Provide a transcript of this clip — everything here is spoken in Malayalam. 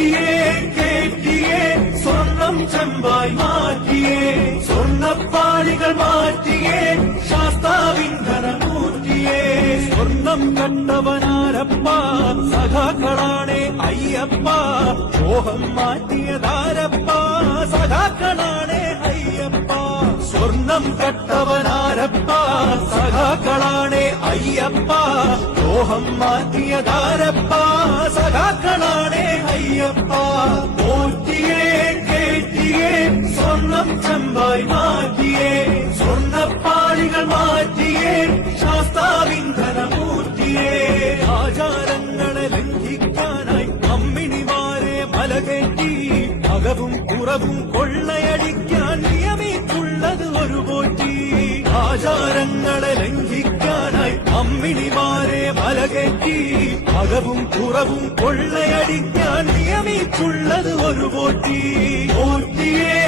പോറ്റിയേ കേറ്റിയേ സ്വർണം ചെമ്പായി മാറ്റിയേ സ്വർണ്ണപ്പാളികൾ മാറ്റിയേ ശാസ്താവിന്ധനമൂറ്റിയേ സ്വർണം കണ്ടവനാരപ്പ സഖാക്കളാണേ അയ്യപ്പ മോഹം മാറ്റിയതാരപ്പ സഖാക്കളാണേ അയ്യപ്പ സ്വർണം കട്ടവനാരപ്പ സഖാക്കളാണേ അയ്യപ്പ മോഹം മാറ്റിയതാരപ്പ സഖാക്കളാണേ അയ്യപ്പ പോറ്റിയേ കേറ്റിയേ സ്വർണം ചെമ്പായി മാറ്റിയേ സ്വർണ്ണപ്പാളികൾ മാറ്റിയേ ശാസ്താവിന്ധനമൂർത്തിയേ ആചാരങ്ങളെ ലംഘിക്കാനായി അമ്മിണിമാരെ മലകേറ്റി അകവും കുറവും കൊള്ളയടിക്കാൻ നിയമിച്ചുള്ളത് ഒരു പോറ്റി ആചാരങ്ങളെ ലംഘിക്കാനായി അമ്മിണിമാരെ മലകേറ്റി അകവും കുറവും കൊള്ളയടിക്കാൻ നിയമിച്ചുള്ളത് ഒരു പോറ്റി പോറ്റിയേ